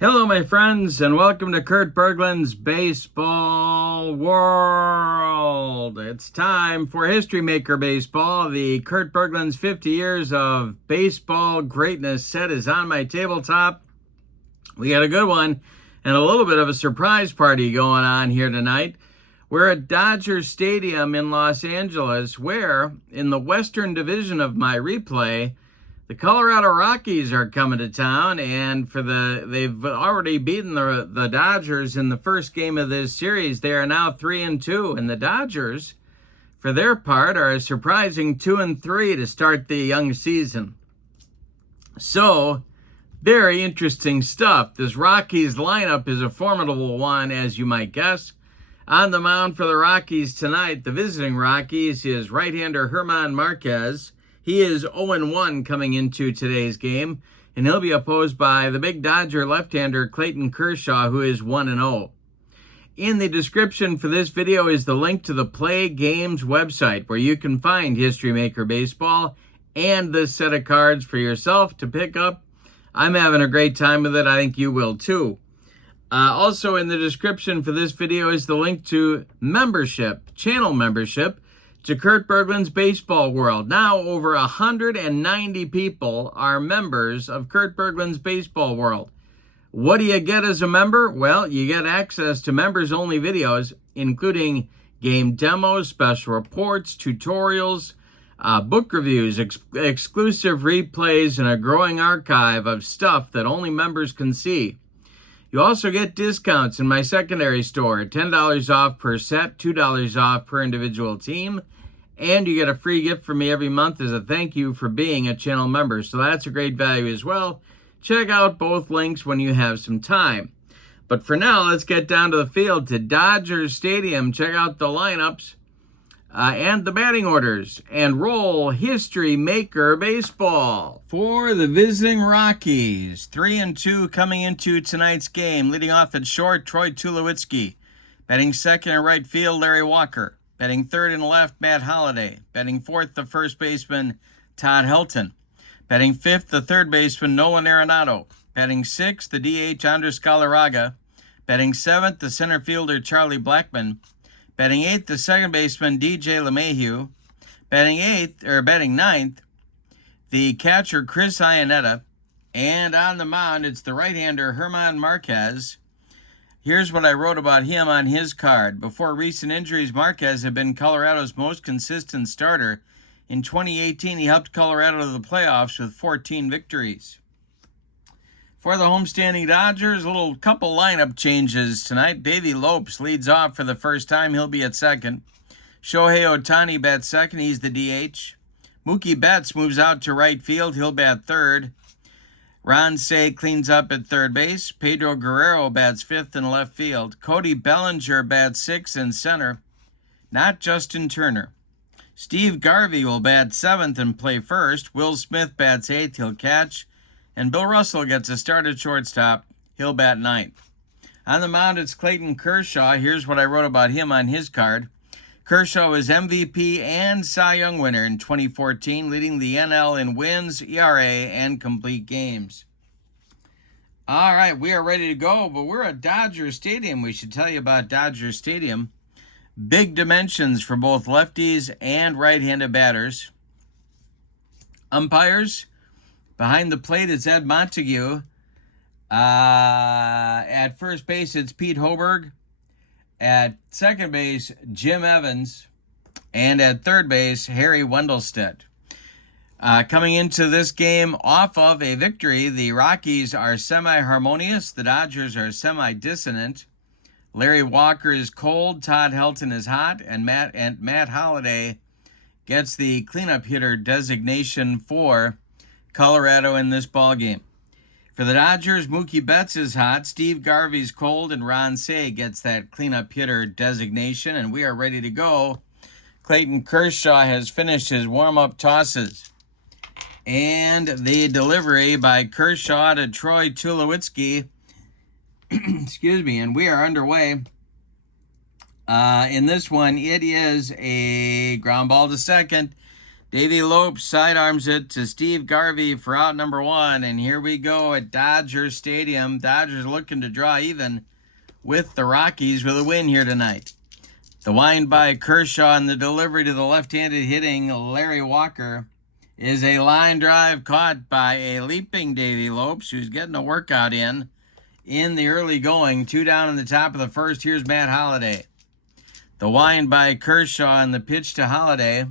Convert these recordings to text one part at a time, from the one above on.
Hello, my friends, and welcome to Kurt Berglund's Baseball World. It's time for History Maker Baseball. The Kurt Berglund's 50 years of baseball greatness set is on my tabletop. We got a good one and a little bit of a surprise party going on here tonight. We're at Dodger Stadium in Los Angeles, where in the Western Division of my replay, the Colorado Rockies are coming to town, and they've already beaten the Dodgers in the first game of this series. They are now 3-2, and the Dodgers, for their part, are a surprising 2-3 to start the young season. So, very interesting stuff. This Rockies lineup is a formidable one, as you might guess. On the mound for the Rockies tonight, the visiting Rockies, is right-hander German Marquez. He is 0-1 coming into today's game, and he'll be opposed by the big Dodger left-hander Clayton Kershaw, who is 1-0. In the description for this video is the link to the PLAAY Games website, where you can find History Maker Baseball and this set of cards for yourself to pick up. I'm having a great time with it. I think you will too. Also in the description for this video is the link to membership, channel membership, to Kurt Berglund's Baseball World. Now over 190 people are members of Kurt Berglund's Baseball World. What do you get as a member? Well, you get access to members-only videos, including game demos, special reports, tutorials, book reviews, exclusive replays, and a growing archive of stuff that only members can see. You also get discounts in my secondary store, $10 off per set, $2 off per individual team, and you get a free gift from me every month as a thank you for being a channel member. So that's a great value as well. Check out both links when you have some time. But for now, let's get down to the field to Dodger Stadium. Check out the lineups and the batting orders, and roll History Maker Baseball. For the visiting Rockies, 3-2 coming into tonight's game. Leading off at short, Troy Tulowitzki. Batting second and right field, Larry Walker. Batting third and left, Matt Holliday. Batting fourth, the first baseman, Todd Helton. Batting fifth, the third baseman, Nolan Arenado. Batting sixth, the DH, Andres Galarraga. Batting seventh, the center fielder, Charlie Blackmon. Batting eighth, the second baseman, DJ LeMahieu. Batting ninth, the catcher, Chris Iannetta. And on the mound, it's the right-hander, German Marquez. Here's what I wrote about him on his card. Before recent injuries, Marquez had been Colorado's most consistent starter. In 2018, he helped Colorado to the playoffs with 14 victories. For the homestanding Dodgers, a couple lineup changes tonight. Davey Lopes leads off for the first time. He'll be at second. Shohei Ohtani bats second. He's the DH. Mookie Betts moves out to right field. He'll bat third. Ron Cey cleans up at third base. Pedro Guerrero bats fifth in left field. Cody Bellinger bats sixth in center. Not Justin Turner. Steve Garvey will bat seventh and play first. Will Smith bats eighth. He'll catch. And Bill Russell gets a start at shortstop. He'll bat ninth. On the mound, it's Clayton Kershaw. Here's what I wrote about him on his card. Kershaw was MVP and Cy Young winner in 2014, leading the NL in wins, ERA, and complete games. All right, we are ready to go, but we're at Dodger Stadium. We should tell you about Dodger Stadium. Big dimensions for both lefties and right-handed batters. Umpires. Behind the plate is Ed Montague. At first base, it's Pete Hoberg. At second base, Jim Evans. And at third base, Harry Wendelstedt. Coming into this game off of a victory, the Rockies are semi-harmonious. The Dodgers are semi-dissonant. Larry Walker is cold. Todd Helton is hot. And Matt Holliday gets the cleanup hitter designation for Colorado in this ballgame. For the Dodgers, Mookie Betts is hot, Steve Garvey's cold, and Ron Cey gets that cleanup hitter designation, and we are ready to go. Clayton Kershaw has finished his warm-up tosses. And the delivery by Kershaw to Troy Tulowitzki. Excuse me, and we are underway. In this one, it is a ground ball to second. Davey Lopes sidearms it to Steve Garvey for out number 1. And here we go at Dodger Stadium. Dodgers looking to draw even with the Rockies with a win here tonight. The wind by Kershaw and the delivery to the left-handed hitting Larry Walker is a line drive caught by a leaping Davey Lopes, who's getting a workout in the early going. 2 down in the top of the first. Here's Matt Holliday. The wind by Kershaw and the pitch to Holliday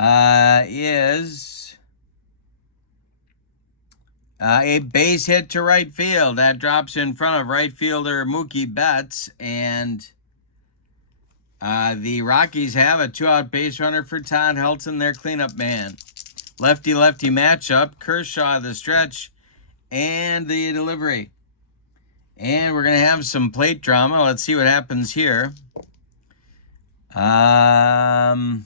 is a base hit to right field. That drops in front of right fielder Mookie Betts, and the Rockies have a 2-out base runner for Todd Helton, their cleanup man. Lefty-lefty matchup. Kershaw the stretch and the delivery. And we're going to have some plate drama. Let's see what happens here. And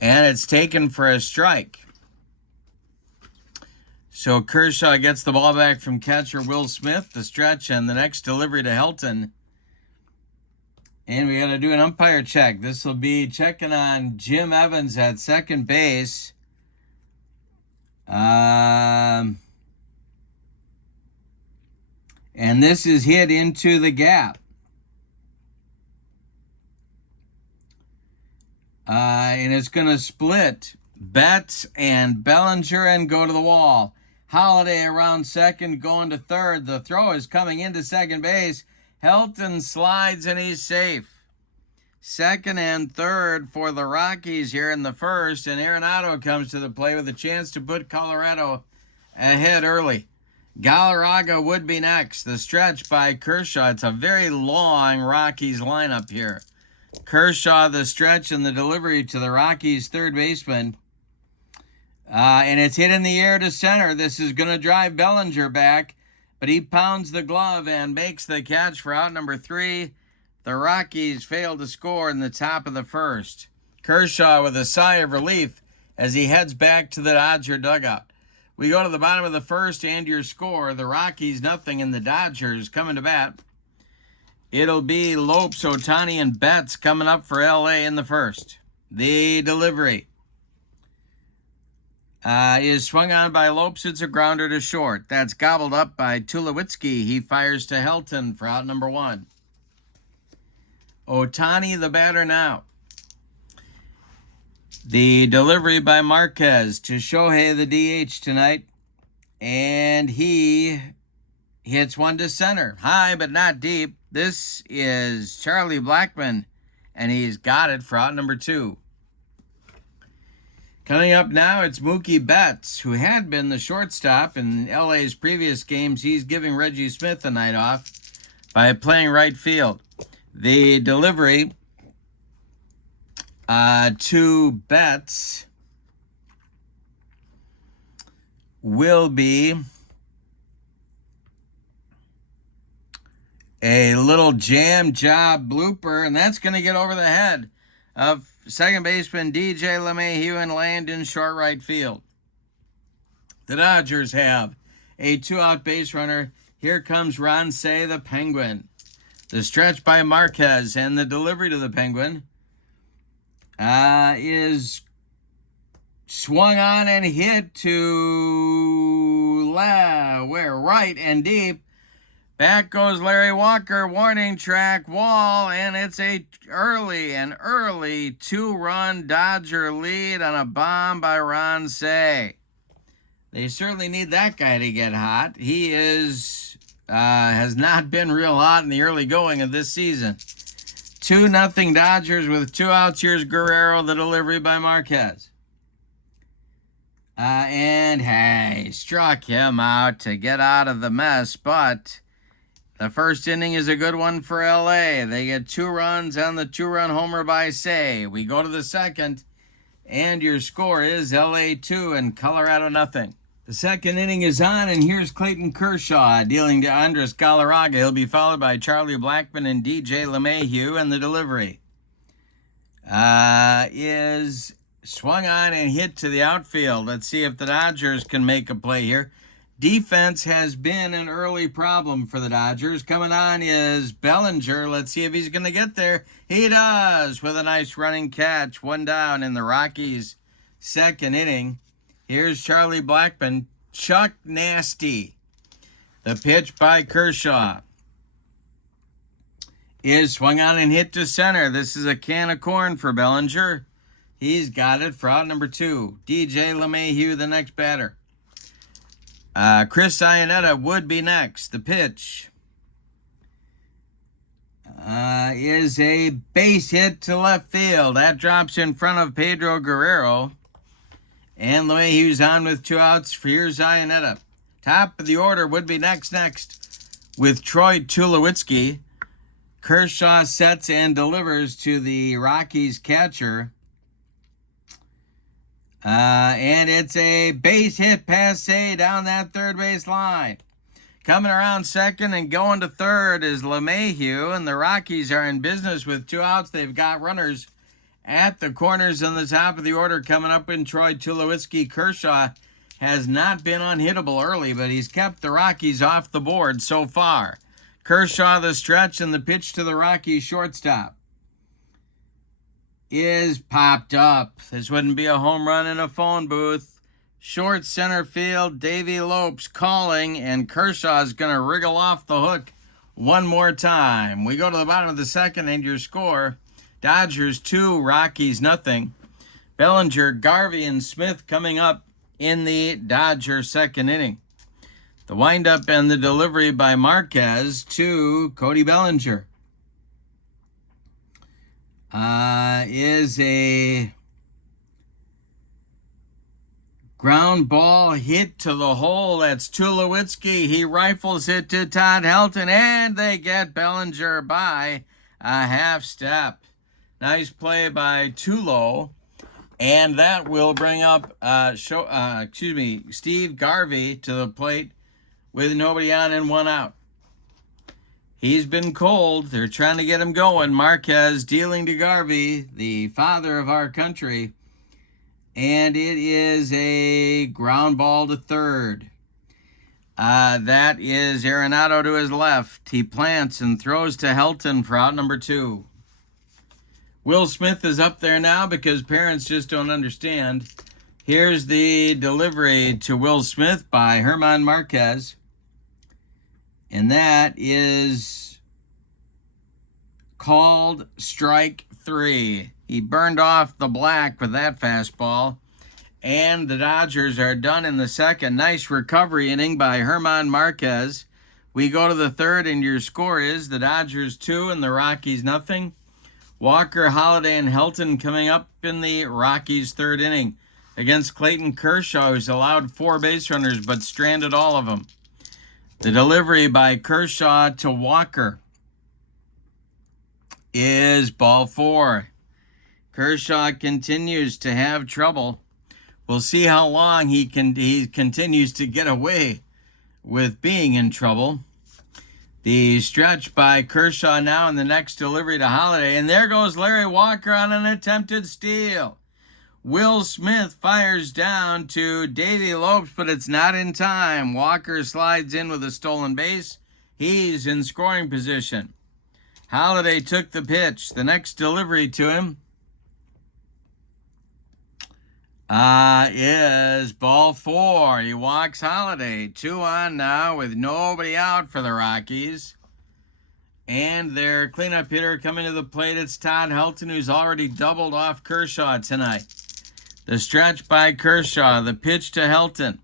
it's taken for a strike. So Kershaw gets the ball back from catcher Will Smith, the stretch, and the next delivery to Helton. And we got to do an umpire check. This will be checking on Jim Evans at second base. And this is hit into the gap. And it's going to split Betts and Bellinger and go to the wall. Holliday around second, going to third. The throw is coming into second base. Helton slides and he's safe. Second and third for the Rockies here in the first. And Arenado comes to the plate with a chance to put Colorado ahead early. Galarraga would be next. The stretch by Kershaw. It's a very long Rockies lineup here. Kershaw the stretch and the delivery to the Rockies third baseman. And it's hit in the air to center. This is going to drive Bellinger back, but he pounds the glove and makes the catch for out number 3. The Rockies fail to score in the top of the first. Kershaw with a sigh of relief as he heads back to the Dodger dugout. We go to the bottom of the first and your score. The Rockies 0 and the Dodgers coming to bat. It'll be Lopes, Ohtani, and Betts coming up for L.A. in the first. The delivery is swung on by Lopes. It's a grounder to short. That's gobbled up by Tulowitzki. He fires to Helton for out number 1. Ohtani the batter now. The delivery by Marquez to Shohei the DH tonight. And he hits one to center. High but not deep. This is Charlie Blackmon, and he's got it for out number 2. Coming up now, it's Mookie Betts, who had been the shortstop in LA's previous games. He's giving Reggie Smith a night off by playing right field. The delivery to Betts will be a little jam job blooper, and that's going to get over the head of second baseman DJ LeMahieu and land in short right field. The Dodgers have a 2-out base runner. Here comes Ron Say, the Penguin. The stretch by Marquez and the delivery to the Penguin is swung on and hit to right and deep. Back goes Larry Walker, warning track, wall, and it's an early 2-run Dodger lead on a bomb by Ron Say. They certainly need that guy to get hot. He has not been real hot in the early going of this season. 2-0 Dodgers with 2 outs. Here's Guerrero, the delivery by Marquez. And hey, struck him out to get out of the mess, but the first inning is a good one for L.A. They get 2 runs on the 2-run homer by Say. We go to the second, and your score is L.A. 2 and Colorado 0. The second inning is on, and here's Clayton Kershaw dealing to Andres Galarraga. He'll be followed by Charlie Blackmon and DJ LeMahieu, and the delivery is swung on and hit to the outfield. Let's see if the Dodgers can make a play here. Defense has been an early problem for the Dodgers. Coming on is Bellinger. Let's see if he's going to get there. He does with a nice running catch. One down in the Rockies' second inning. Here's Charlie Blackmon. Chuck Nasty. The pitch by Kershaw is swung on and hit to center. This is a can of corn for Bellinger. He's got it for out number 2. DJ LeMahieu, the next batter. Chris Iannetta would be next. The pitch is a base hit to left field. That drops in front of Pedro Guerrero. And LeMahieu's on with 2 outs. Here's Iannetta. Top of the order would be next with Troy Tulowitzki. Kershaw sets and delivers to the Rockies catcher. And it's a base hit passe down that third base line. Coming around second and going to third is LeMahieu, and the Rockies are in business with 2 outs. They've got runners at the corners on the top of the order coming up in Troy Tulowitzki. Kershaw has not been unhittable early, but he's kept the Rockies off the board so far. Kershaw the stretch, and the pitch to the Rockies shortstop is popped up. This wouldn't be a home run in a phone booth. Short center field, Davey Lopes calling, and Kershaw's going to wriggle off the hook one more time. We go to the bottom of the second, and your score, Dodgers 2, Rockies nothing. Bellinger, Garvey, and Smith coming up in the Dodger second inning. The windup and the delivery by Marquez to Cody Bellinger. Is a ground ball hit to the hole. That's Tulowitzki. He rifles it to Todd Helton, and they get Bellinger by a half step. Nice play by Tulo, and that will bring up Steve Garvey to the plate with nobody on and 1 out. He's been cold. They're trying to get him going. Marquez dealing to Garvey, the father of our country. And it is a ground ball to third. That is Arenado to his left. He plants and throws to Helton for out number 2. Will Smith is up there now because parents just don't understand. Here's the delivery to Will Smith by German Marquez. And that is called strike 3. He burned off the black with that fastball. And the Dodgers are done in the second. Nice recovery inning by German Marquez. We go to the third, and your score is the Dodgers 2 and the Rockies nothing. Walker, Holiday, and Helton coming up in the Rockies' third inning against Clayton Kershaw, who's allowed 4 base runners but stranded all of them. The delivery by Kershaw to Walker is ball 4. Kershaw continues to have trouble. We'll see how long he continues to get away with being in trouble. The stretch by Kershaw now, and the next delivery to Holiday. And there goes Larry Walker on an attempted steal. Will Smith fires down to Davey Lopes, but it's not in time. Walker slides in with a stolen base. He's in scoring position. Holiday took the pitch. The next delivery to him is ball 4. He walks Holiday. 2 on now with nobody out for the Rockies. And their cleanup hitter coming to the plate, it's Todd Helton, who's already doubled off Kershaw tonight. The stretch by Kershaw, the pitch to Helton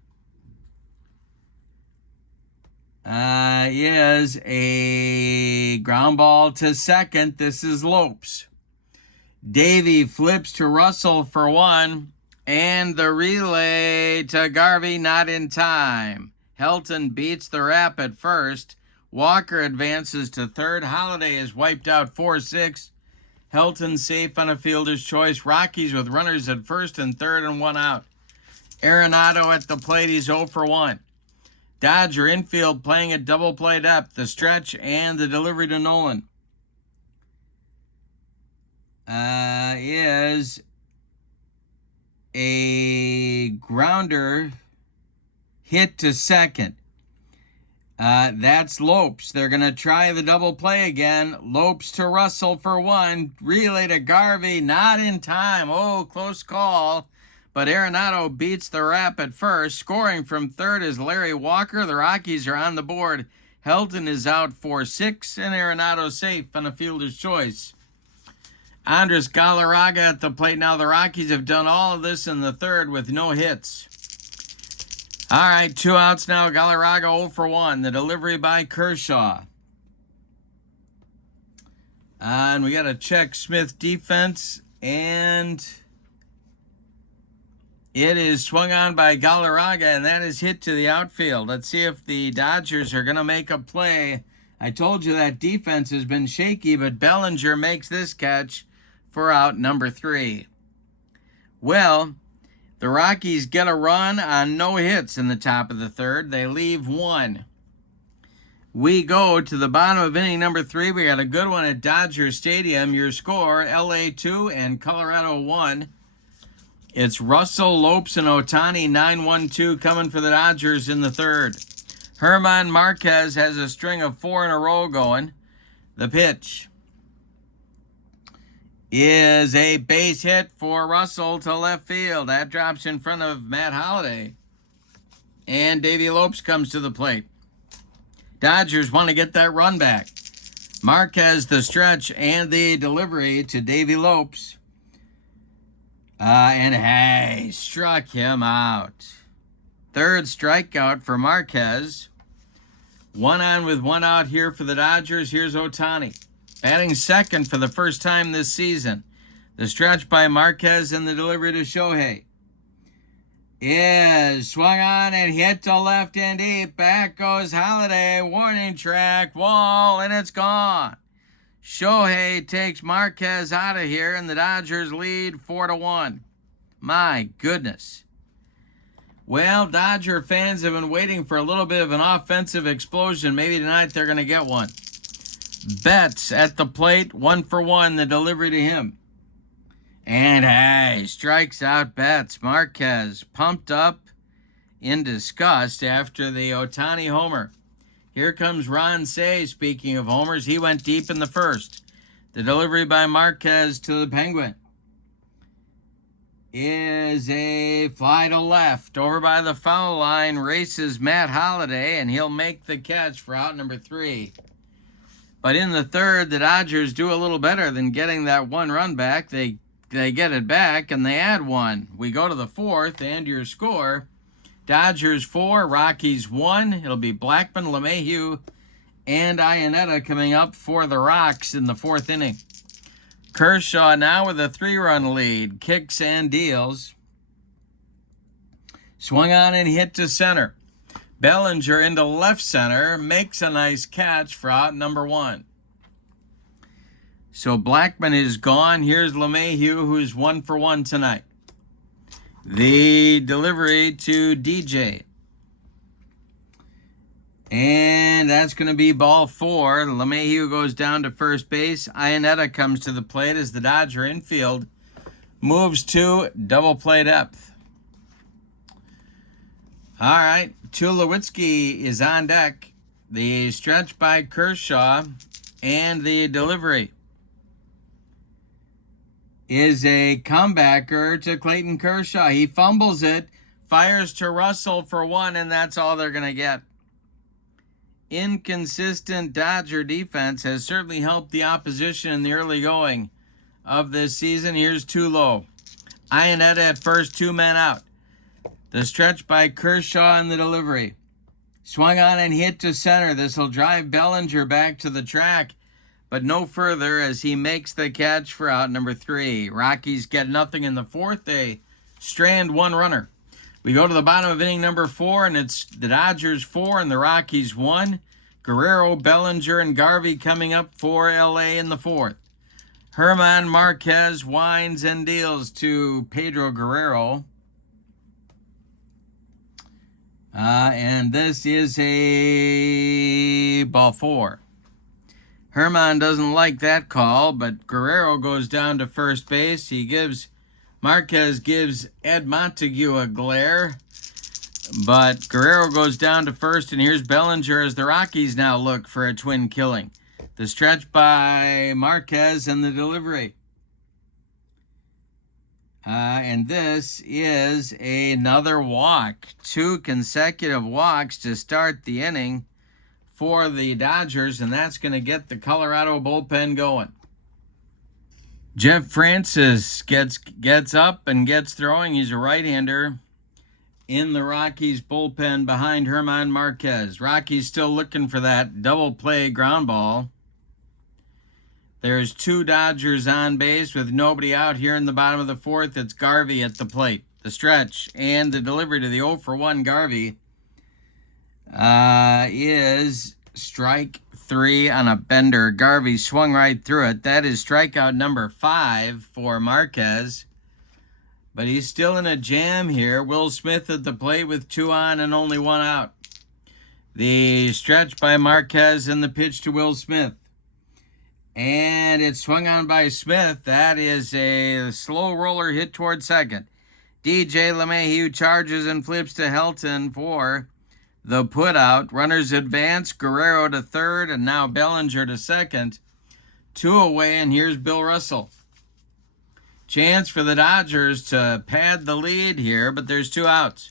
is a ground ball to second. This is Lopes. Davey flips to Russell for 1, and the relay to Garvey not in time. Helton beats the rap at first. Walker advances to third. Holiday is wiped out 4-6. Helton safe on a fielder's choice. Rockies with runners at first and third and 1 out. Arenado at the plate. He's 0 for 1. Dodger infield playing at double play depth. The stretch and the delivery to Nolan is a grounder hit to second. That's Lopes. They're going to try the double play again. Lopes to Russell for one. Relay to Garvey. Not in time. Oh, close call. But Arenado beats the Rap at first. Scoring from third is Larry Walker. The Rockies are on the board. Helton is out for 6, and Arenado safe on a fielder's choice. Andres Galarraga at the plate. Now the Rockies have done all of this in the third with no hits. All right, 2 outs now. Galarraga 0 for 1. The delivery by Kershaw. And we got to check Smith defense. And it is swung on by Galarraga, and that is hit to the outfield. Let's see if the Dodgers are going to make a play. I told you that defense has been shaky, but Bellinger makes this catch for out number 3. Well, the Rockies get a run on no hits in the top of the third. They leave 1. We go to the bottom of inning number 3. We got a good one at Dodger Stadium. Your score, LA 2 and Colorado 1. It's Russell, Lopes, and Ohtani 9-1-2 coming for the Dodgers in the third. Herman Marquez has a string of 4 in a row going. The pitch is a base hit for Russell to left field. That drops in front of Matt Holliday. And Davey Lopes comes to the plate. Dodgers want to get that run back. Marquez the stretch and the delivery to Davey Lopes. And hey, struck him out. Third strikeout for Marquez. 1 on with 1 out here for the Dodgers. Here's Ohtani, batting second for the first time this season. The stretch by Marquez and the delivery to Shohei is swung on and hit to left and deep. Back goes Holliday. Warning track, wall, and it's gone. Shohei takes Marquez out of here, and the Dodgers lead 4-1. My goodness. Well, Dodger fans have been waiting for a little bit of an offensive explosion. Maybe tonight they're going to get one. Betts at the plate, 1 for 1, the delivery to him. And hey, strikes out Betts. Marquez pumped up in disgust after the Ohtani homer. Here comes Ron Say, speaking of homers. He went deep in the first. The delivery by Marquez to the Penguin is a fly to left. Over by the foul line, races Matt Holliday, and he'll make the catch for out number 3. But in the third, the Dodgers do a little better than getting that 1 run back. They get it back, and they add 1. We go to the fourth, and your score, Dodgers 4, Rockies 1. It'll be Blackmon, LeMahieu, and Iannetta coming up for the Rocks in the 4th inning. Kershaw now with a 3-run lead, kicks and deals. Swung on and hit to center. Bellinger into left center, makes a nice catch for out number 1. So Blackmon is gone. Here's LeMahieu, who's 1 for 1 tonight. The delivery to DJ. And that's going to be ball 4. LeMahieu goes down to first base. Iannetta comes to the plate as the Dodger infield moves to double play depth. All right, Tulowitzki is on deck. The stretch by Kershaw and the delivery is a comebacker to Clayton Kershaw. He fumbles it, fires to Russell for 1, and that's all they're going to get. Inconsistent Dodger defense has certainly helped the opposition in the early going of this season. Here's Tulo. Iannetta at first, 2 men out. The stretch by Kershaw and the delivery. Swung on and hit to center. This will drive Bellinger back to the track, but no further as he makes the catch for out number 3. Rockies get nothing in the 4th. They strand 1 runner. We go to the bottom of inning number 4, and it's the Dodgers 4 and the Rockies 1. Guerrero, Bellinger, and Garvey coming up for LA in the 4th. Herman Marquez winds and deals to Pedro Guerrero. And this is a ball 4. Herman doesn't like that call, but Guerrero goes down to first base. Marquez gives Ed Montague a glare. But Guerrero goes down to first, and here's Bellinger as the Rockies now look for a twin killing. The stretch by Marquez and the delivery. And this is another walk. 2 consecutive walks to start the inning for the Dodgers, and that's going to get the Colorado bullpen going. Jeff Francis gets up and gets throwing. He's a right-hander in the Rockies bullpen behind German Marquez. Rockies still looking for that double play ground ball. There's 2 Dodgers on base with nobody out here in the bottom of the 4th. It's Garvey at the plate. The stretch and the delivery to the 0-for-1 Garvey is strike 3 on a bender. Garvey swung right through it. That is strikeout number 5 for Marquez. But he's still in a jam here. Will Smith at the plate with 2 on and only 1 out. The stretch by Marquez and the pitch to Will Smith. And it's swung on by Smith. That is a slow roller hit toward second. DJ LeMahieu charges and flips to Helton for the putout. Runners advance. Guerrero to third, and now Bellinger to second. 2 away, and here's Bill Russell. Chance for the Dodgers to pad the lead here, but there's 2 outs.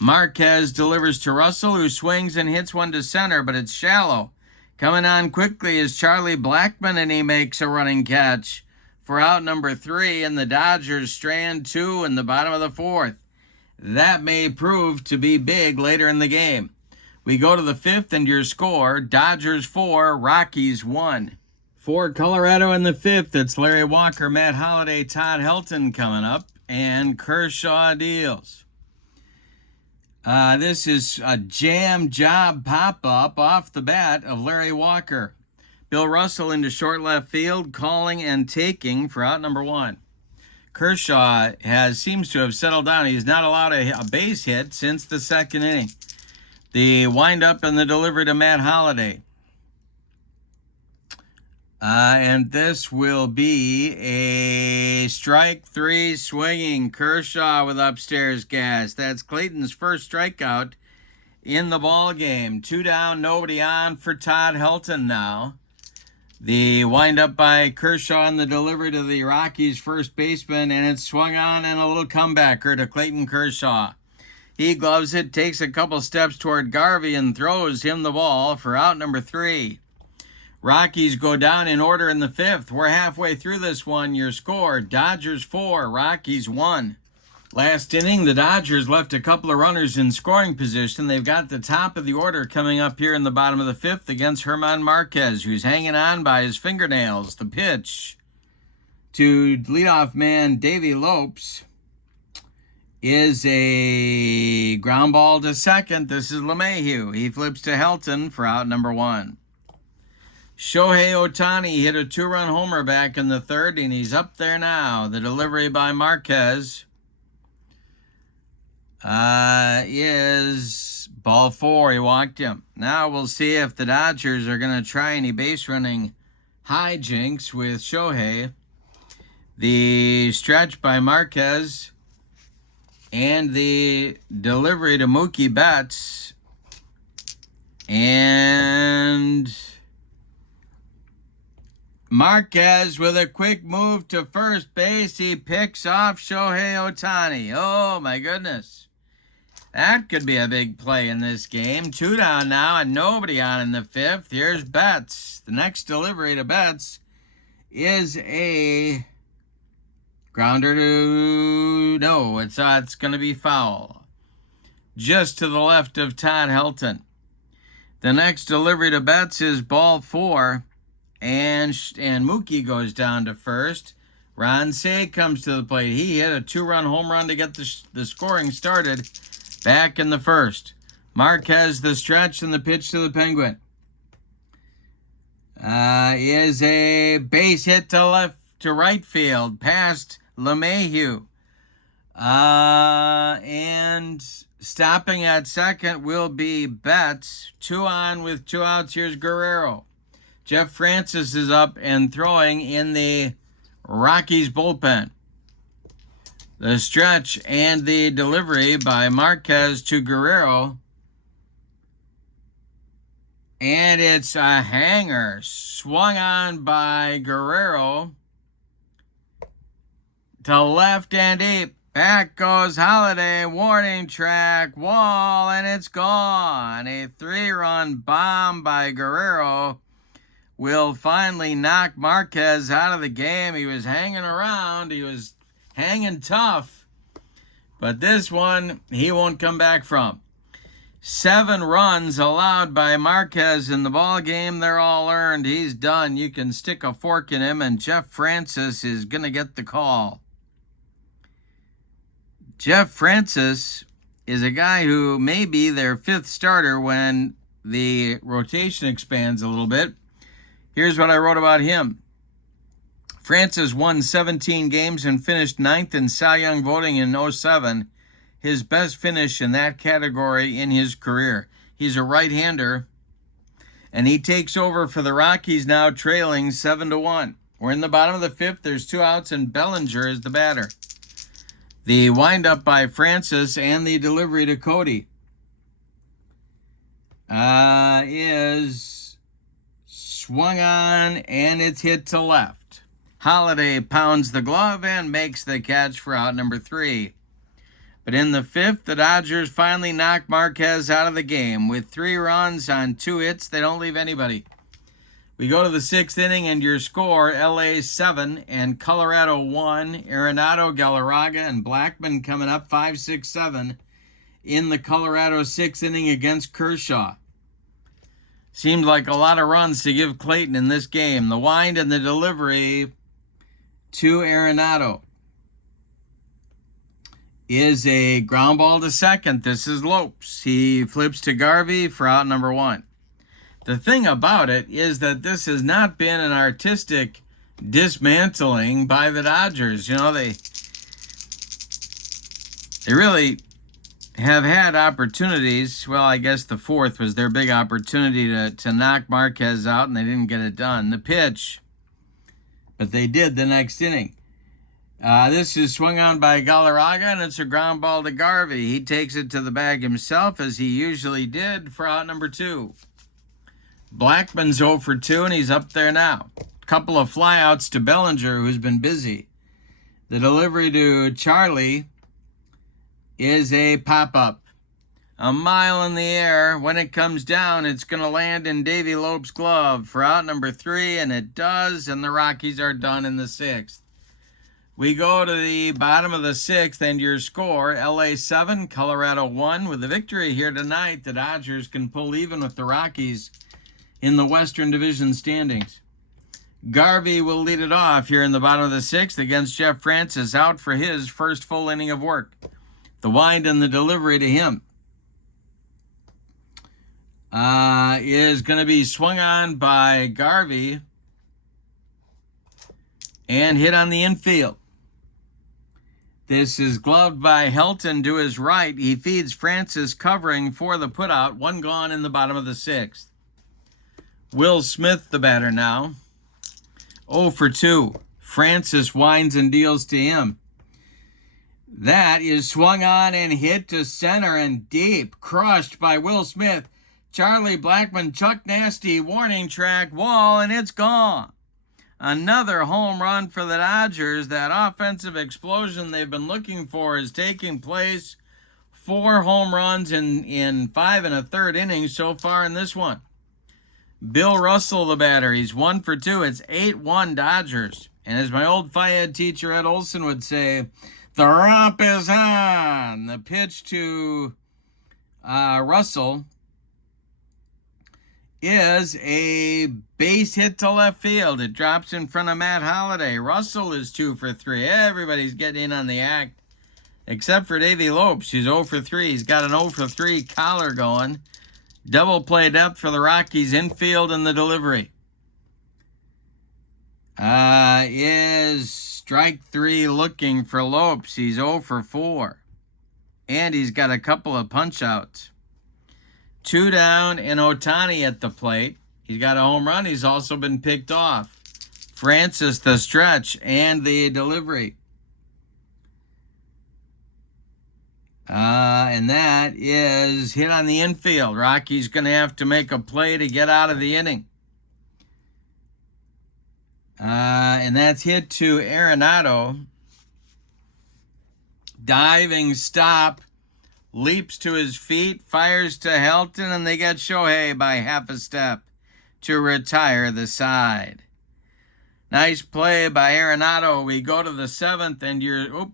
Marquez delivers to Russell, who swings and hits one to center, but it's shallow. Coming on quickly is Charlie Blackmon, and he makes a running catch for out number 3, and the Dodgers strand 2 in the bottom of the 4th. That may prove to be big later in the game. We go to the 5th, and your score, Dodgers 4, Rockies 1. For Colorado in the 5th, it's Larry Walker, Matt Holliday, Todd Helton coming up, and Kershaw deals. This is a jam job pop-up off the bat of Larry Walker. Bill Russell into short left field, calling and taking for out number 1. Kershaw seems to have settled down. He's not allowed a base hit since the 2nd inning. The windup and the delivery to Matt Holliday. And this will be a strike 3 swinging. Kershaw with upstairs gas. That's Clayton's first strikeout in the ball game. 2 down, nobody on for Todd Helton now. The windup by Kershaw and the delivery to the Rockies first baseman, and it's swung on and a little comebacker to Clayton Kershaw. He gloves it, takes a couple steps toward Garvey, and throws him the ball for out number 3. Rockies go down in order in the 5th. We're halfway through this one. Your score, Dodgers 4, Rockies 1. Last inning, the Dodgers left a couple of runners in scoring position. They've got the top of the order coming up here in the bottom of the 5th against German Marquez, who's hanging on by his fingernails. The pitch to leadoff man Davey Lopes is a ground ball to second. This is LeMahieu. He flips to Helton for out number 1. Shohei Ohtani hit a 2-run homer back in the 3rd, and he's up there now. The delivery by Marquez is ball 4. He walked him. Now we'll see if the Dodgers are going to try any base running hijinks with Shohei. The stretch by Marquez and the delivery to Mookie Betts. And Marquez with a quick move to first base. He picks off Shohei Ohtani. Oh, my goodness. That could be a big play in this game. 2 down now and nobody on in the 5th. Here's Betts. The next delivery to Betts is a grounder to... No, it's going to be foul. Just to the left of Todd Helton. The next delivery to Betts is ball 4. And Mookie goes down to first. Ron Cey comes to the plate. He hit a 2-run home run to get the scoring started back in the 1st. Marquez, the stretch, and the pitch to the Penguin. Is a base hit to right field past LeMahieu. And stopping at second will be Betts. 2 on with 2 outs. Here's Guerrero. Jeff Francis is up and throwing in the Rockies bullpen. The stretch and the delivery by Marquez to Guerrero. And it's a hanger. Swung on by Guerrero. To left and deep. Back goes Holiday. Warning track. Wall. And it's gone. A 3-run bomb by Guerrero will finally knock Marquez out of the game. He was hanging around. He was hanging tough. But this one, he won't come back from. 7 runs allowed by Marquez in the ball game. They're all earned. He's done. You can stick a fork in him, and Jeff Francis is going to get the call. Jeff Francis is a guy who may be their 5th starter when the rotation expands a little bit. Here's what I wrote about him. Francis won 17 games and finished 9th in Cy Young voting in 07. His best finish in that category in his career. He's a right-hander, and he takes over for the Rockies now, trailing 7-1. We're in the bottom of the 5th. There's 2 outs, and Bellinger is the batter. The windup by Francis and the delivery to Cody is swung on, and it's hit to left. Holiday pounds the glove and makes the catch for out number 3. But in the 5th, the Dodgers finally knock Marquez out of the game. With 3 runs on 2 hits, they don't leave anybody. We go to the 6th inning, and your score, LA 7 and Colorado 1. Arenado, Galarraga, and Blackman coming up 5, 6, 7 in the Colorado 6th inning against Kershaw. Seemed like a lot of runs to give Clayton in this game. The wind and the delivery to Arenado is a ground ball to second. This is Lopes. He flips to Garvey for out number 1. The thing about it is that this has not been an artistic dismantling by the Dodgers. You know, they really have had opportunities. Well, I guess the 4th was their big opportunity to knock Marquez out, and they didn't get it done. The pitch, but they did the next inning. This is swung on by Galarraga, and it's a ground ball to Garvey. He takes it to the bag himself, as he usually did, for out number 2. Blackman's 0 for 2, and he's up there now. Couple of flyouts to Bellinger, who's been busy. The delivery to Charlie is a pop-up. A mile in the air. When it comes down, it's going to land in Davey Lopes' glove for out number 3, and it does, and the Rockies are done in the 6th. We go to the bottom of the 6th, and your score, LA 7, Colorado 1. With a victory here tonight, the Dodgers can pull even with the Rockies in the Western Division standings. Garvey will lead it off here in the bottom of the 6th against Jeff Francis, out for his first full inning of work. The wind and the delivery to him is going to be swung on by Garvey and hit on the infield. This is gloved by Helton to his right. He feeds Francis covering for the putout. 1 gone in the bottom of the 6th. Will Smith, the batter now. 0 for 2. Francis winds and deals to him. That is swung on and hit to center and deep. Crushed by Will Smith. Charlie Blackman, Chuck Nasty, warning track, wall, and it's gone. Another home run for the Dodgers. That offensive explosion they've been looking for is taking place. 4 home runs in 5 1/3 innings so far in this one. Bill Russell, the batter. He's 1 for 2. It's 8-1 Dodgers. And as my old Phi-Ed teacher Ed Olson would say, the romp is on. The pitch to Russell is a base hit to left field. It drops in front of Matt Holliday. Russell is 2 for 3. Everybody's getting in on the act, except for Davey Lopes. He's 0 for 3. He's got an 0 for 3 collar going. Double play depth for the Rockies, infield and the delivery. Is strike 3 looking for Lopes. He's 0 for 4. And he's got a couple of punch outs. 2 down, and Ohtani at the plate. He's got a home run. He's also been picked off. Francis, the stretch, and the delivery. And that is hit on the infield. Rockies going to have to make a play to get out of the inning. And that's hit to Arenado. Diving stop. Leaps to his feet. Fires to Helton. And they get Shohei by half a step to retire the side. Nice play by Arenado. We go to the 7th and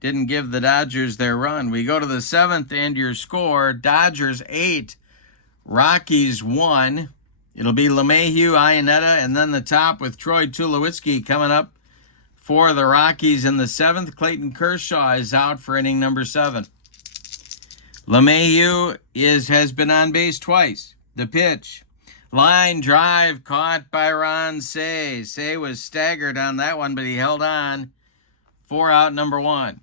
didn't give the Dodgers their run. We go to the 7th and your score, Dodgers 8, Rockies 1. It'll be LeMahieu, Iannetta, and then the top with Troy Tulowitzki coming up for the Rockies in the 7th. Clayton Kershaw is out for inning number 7. LeMahieu has been on base twice. The pitch. Line drive caught by Ron Cey. Cey was staggered on that one, but he held on. 4 out, number 1.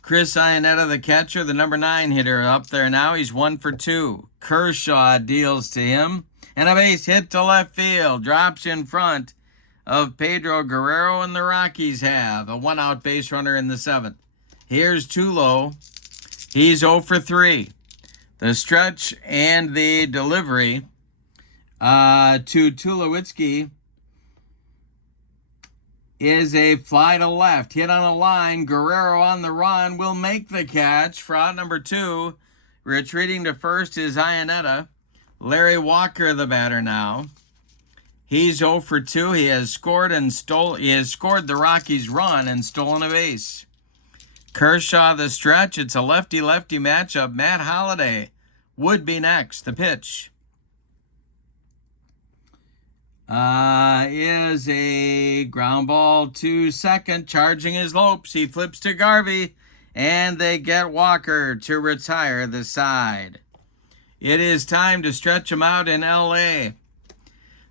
Chris Iannetta, the catcher, the number 9 hitter, up there now. He's 1 for 2. Kershaw deals to him. And a base hit to left field. Drops in front of Pedro Guerrero, and the Rockies have a 1-out base runner in the 7th. Here's Tulo. He's 0 for 3. The stretch and the delivery to Tulowitzki is a fly to left. Hit on a line. Guerrero on the run will make the catch for out number 2. Retreating to first is Iannetta. Larry Walker, the batter now. He's 0 for 2. He has scored the Rockies' run and stolen a base. Kershaw, the stretch. It's a lefty-lefty matchup. Matt Holliday would be next. The pitch is a ground ball to second. Charging his Lopes. He flips to Garvey, and they get Walker to retire the side. It is time to stretch them out in L.A.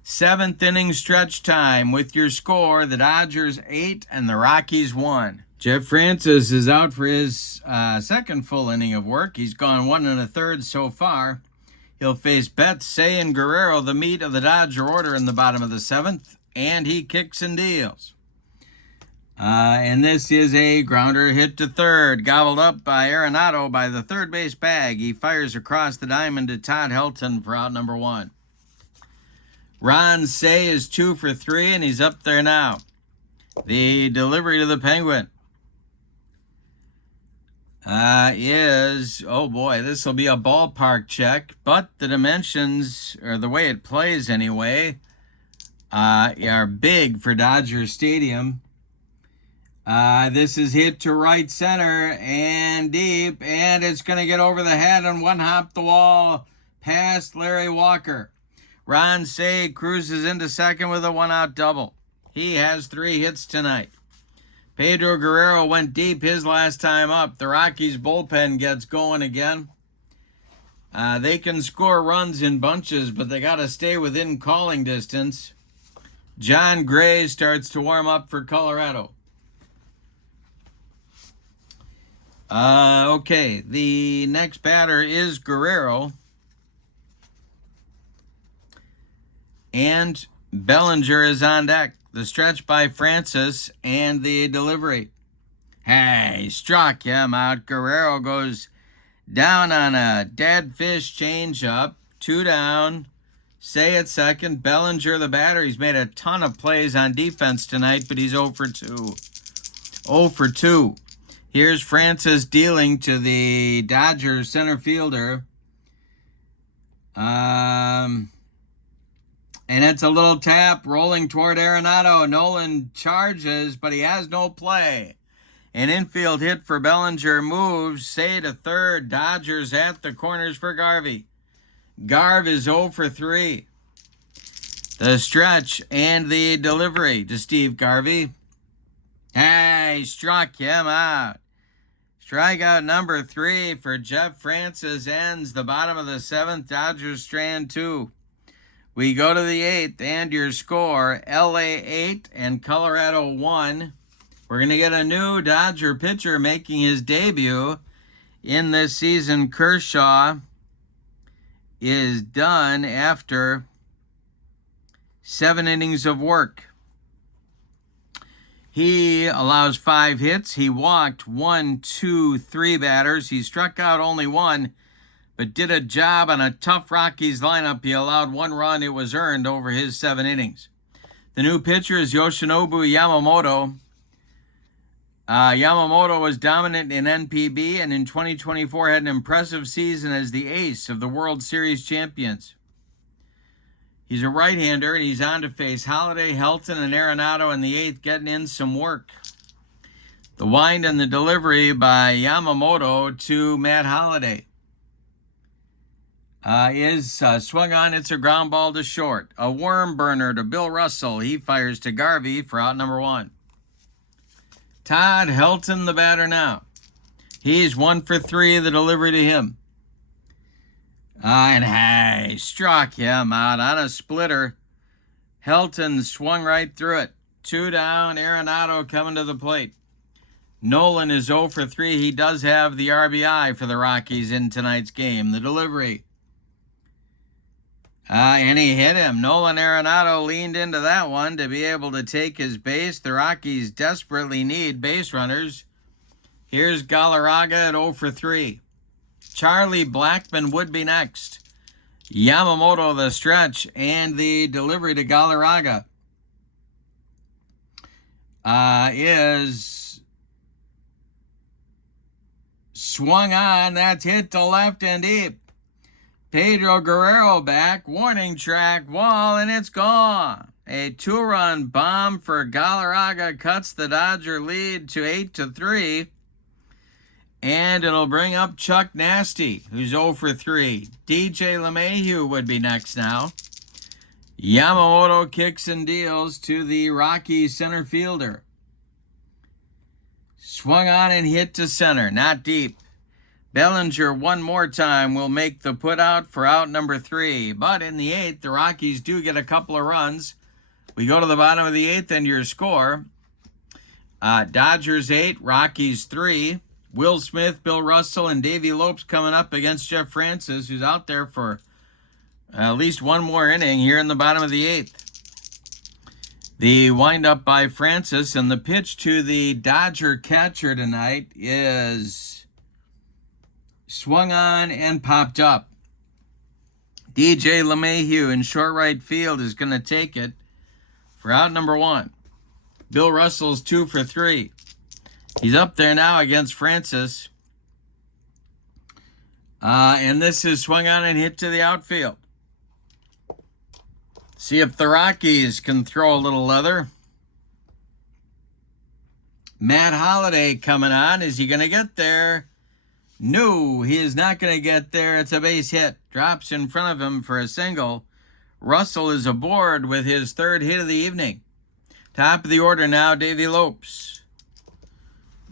7th inning stretch time with your score, the Dodgers 8 and the Rockies 1. Jeff Francis is out for his second full inning of work. He's gone 1 1/3 so far. He'll face Betts, Cey, and Guerrero, the meat of the Dodger order in the bottom of the 7th, and he kicks and deals. And this is a grounder hit to third, gobbled up by Arenado by the third base bag. He fires across the diamond to Todd Helton for out number 1. Ron Cey is 2 for 3, and he's up there now. The delivery to the Penguin this will be a ballpark check, but the dimensions, or the way it plays anyway, are big for Dodger Stadium. This is hit to right center and deep, and it's going to get over the head and one-hop the wall past Larry Walker. Ron Cey cruises into second with a 1-out double. He has 3 hits tonight. Pedro Guerrero went deep his last time up. The Rockies bullpen gets going again. They can score runs in bunches, but they got to stay within calling distance. John Gray starts to warm up for Colorado. Okay, the next batter is Guerrero. And Bellinger is on deck. The stretch by Francis and the delivery. Hey, struck him out. Guerrero goes down on a dead fish changeup. 2 down. Cey at second. Bellinger, the batter. He's made a ton of plays on defense tonight, but he's 0 for 2. 0 for 2. Here's Francis dealing to the Dodgers center fielder. And it's a little tap rolling toward Arenado. Nolan charges, but he has no play. An infield hit for Bellinger moves. Cey to third. Dodgers at the corners for Garvey. Garv is 0 for 3. The stretch and the delivery to Steve Garvey. Hey, struck him out. Strikeout number 3 for Jeff Francis ends the bottom of the 7th. Dodgers strand 2. We go to the 8th, and your score, LA 8 and Colorado 1. We're going to get a new Dodger pitcher making his debut in this season. Kershaw is done after 7 innings of work. He allows 5 hits. He walked 1, 2, 3 batters. He struck out only 1, but did a job on a tough Rockies lineup. He allowed 1 run. It was earned over his 7 innings. The new pitcher is Yoshinobu Yamamoto. Yamamoto was dominant in NPB and in 2024 had an impressive season as the ace of the World Series champions. He's a right-hander, and he's on to face Holiday, Helton, and Arenado in the 8th, getting in some work. The wind and the delivery by Yamamoto to Matt Holiday is swung on. It's a ground ball to short. A worm burner to Bill Russell. He fires to Garvey for out number 1. Todd Helton, the batter now. He's 1 for 3, the delivery to him. And hey, struck him out on a splitter. Helton swung right through it. 2 down, Arenado coming to the plate. Nolan is 0 for 3. He does have the RBI for the Rockies in tonight's game. The delivery. And he hit him. Nolan Arenado leaned into that one to be able to take his base. The Rockies desperately need base runners. Here's Galarraga at 0 for 3. Charlie Blackmon would be next. Yamamoto the stretch and the delivery to Galarraga is swung on. That's hit to left and deep. Pedro Guerrero back, warning track wall, and it's gone. A 2-run bomb for Galarraga cuts the Dodger lead to 8-3. And it'll bring up Chuck Nasty, who's 0 for 3. DJ LeMahieu would be next now. Yamamoto kicks and deals to the Rockies center fielder. Swung on and hit to center, not deep. Bellinger one more time will make the put out for out number 3. But in the 8th, the Rockies do get a couple of runs. We go to the bottom of the 8th and your score. Dodgers 8, Rockies 3. Will Smith, Bill Russell, and Davey Lopes coming up against Jeff Francis, who's out there for at least one more inning here in the bottom of the 8th. The windup by Francis, and the pitch to the Dodger catcher tonight is swung on and popped up. DJ LeMahieu in short right field is going to take it for out number 1. Bill Russell's 2 for 3. He's up there now against Francis. And this is swung on and hit to the outfield. See if the Rockies can throw a little leather. Matt Holiday coming on. Is he going to get there? No, he is not going to get there. It's a base hit. Drops in front of him for a single. Russell is aboard with his 3rd hit of the evening. Top of the order now, Davey Lopes.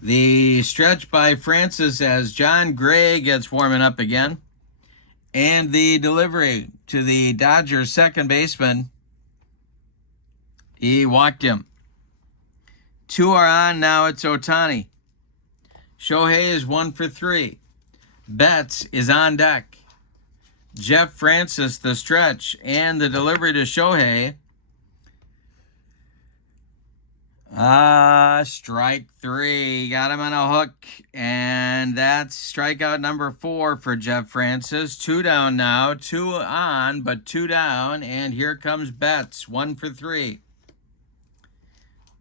The stretch by Francis as John Gray gets warming up again. And the delivery to the Dodgers second baseman. He walked him. 2 are on now. It's Ohtani. Shohei is 1 for 3. Betts is on deck. Jeff Francis the stretch and the delivery to Shohei. Strike 3. Got him on a hook. And that's strikeout number 4 for Jeff Francis. 2 down now. 2 on, but 2 down. And here comes Betts. 1 for 3.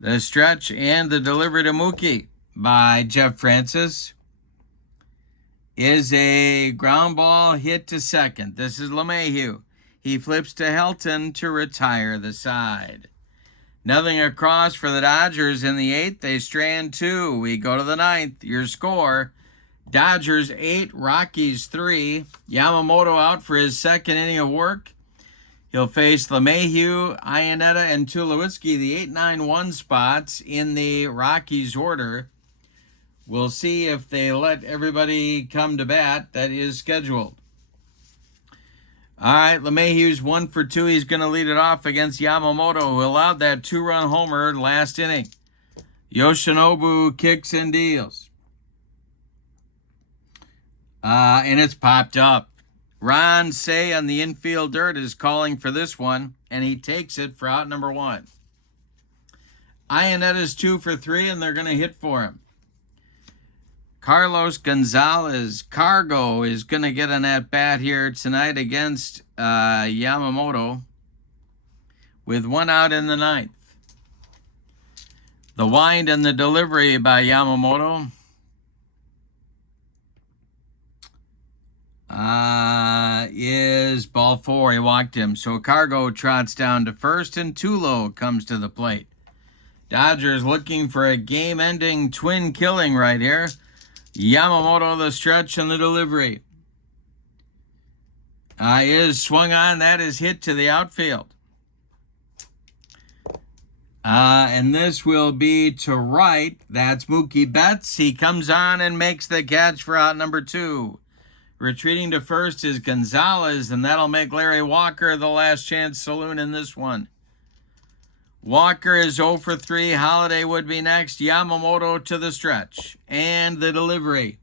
The stretch and the delivery to Mookie by Jeff Francis is a ground ball hit to second. This is LeMahieu. He flips to Helton to retire the side. Nothing across for the Dodgers in the 8th. They strand 2. We go to the 9th. Your score, Dodgers 8, Rockies 3. Yamamoto out for his 2nd inning of work. He'll face LeMahieu, Iannetta, and Tulowitzki, the 8-9-1 spots in the Rockies order. We'll see if they let everybody come to bat that is scheduled. All right, LeMahieu's 1 for 2. He's going to lead it off against Yamamoto, who allowed that 2-run homer last inning. Yoshinobu kicks and deals. And it's popped up. Ron Say on the infield dirt is calling for this one, and he takes it for out number 1. Ionetta's 2 for 3, and they're going to hit for him. Carlos Gonzalez, Cargo, is going to get an at-bat here tonight against Yamamoto with 1 out in the 9th. The wind and the delivery by Yamamoto is ball 4. He walked him. So Cargo trots down to first, and Tulo comes to the plate. Dodgers looking for a game-ending twin killing right here. Yamamoto, the stretch and the delivery. Is swung on. That is hit to the outfield. And this will be to right. That's Mookie Betts. He comes on and makes the catch for out number 2. Retreating to first is Gonzalez, and that'll make Larry Walker the last chance saloon in this one. Walker is 0 for 3. Holiday would be next. Yamamoto to the stretch. And the delivery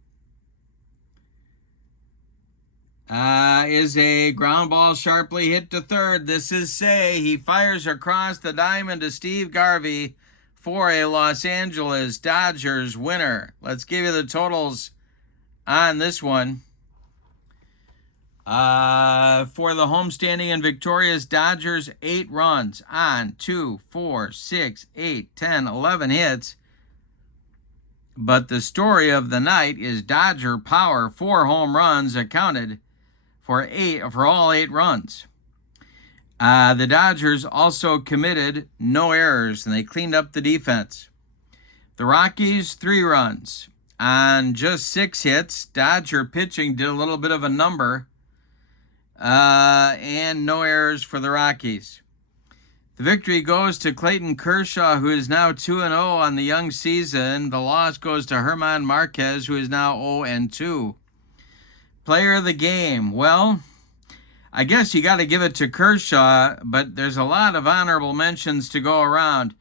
is a ground ball sharply hit to third. This is Say. He fires across the diamond to Steve Garvey for a Los Angeles Dodgers winner. Let's give you the totals on this one. For the homestanding and victorious Dodgers, 8 runs on 2, 4, 6, 8, 10, 11 hits. But the story of the night is Dodger power. 4 home runs accounted for all 8 runs. The Dodgers also committed no errors, and they cleaned up the defense. The Rockies, 3 runs on just 6 hits. Dodger pitching did a little bit of a number. And no errors for the Rockies. The victory goes to Clayton Kershaw, who is now 2-0 on the young season. The loss goes to Herman Marquez, who is now 0-2. Player of the game. Well, I guess you got to give it to Kershaw, but there's a lot of honorable mentions to go around.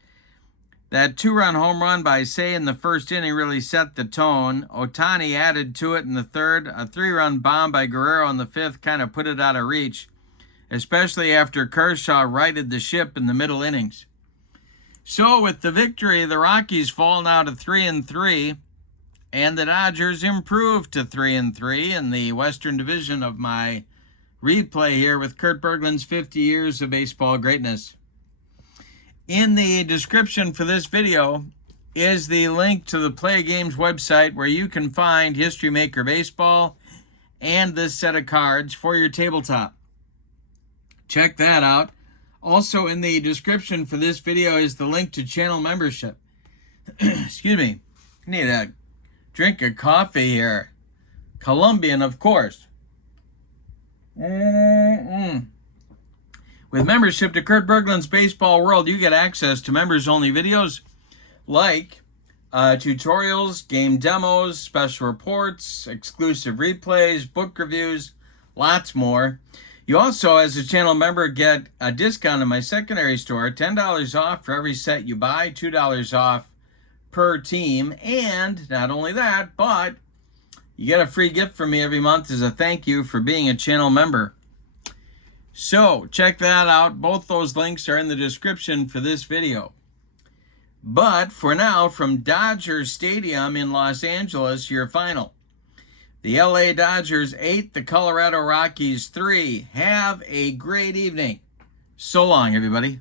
That 2-run home run by Say in the first inning really set the tone. Ohtani added to it in the third. A 3-run bomb by Guerrero in the 5th kind of put it out of reach, especially after Kershaw righted the ship in the middle innings. So with the victory, the Rockies fall now to 3-3, and the Dodgers improve to 3-3 in the Western Division of my replay here with Kurt Berglund's 50 Years of Baseball Greatness. In the description for this video is the link to the PLAAY Games website, where you can find History Maker Baseball and this set of cards for your tabletop. Check that out. Also in the description for this video is the link to channel membership. Excuse me. I need a drink of coffee here. Colombian, of course. With membership to Kurt Berglund's Baseball World, you get access to members-only videos like tutorials, game demos, special reports, exclusive replays, book reviews, lots more. You also, as a channel member, get a discount in my secondary store, $10 off for every set you buy, $2 off per team. And not only that, but you get a free gift from me every month as a thank you for being a channel member. So check that out. Both those links are in the description for this video. But for now, from Dodger Stadium in Los Angeles, your final. The LA Dodgers 8, the Colorado Rockies 3. Have a great evening. So long, everybody.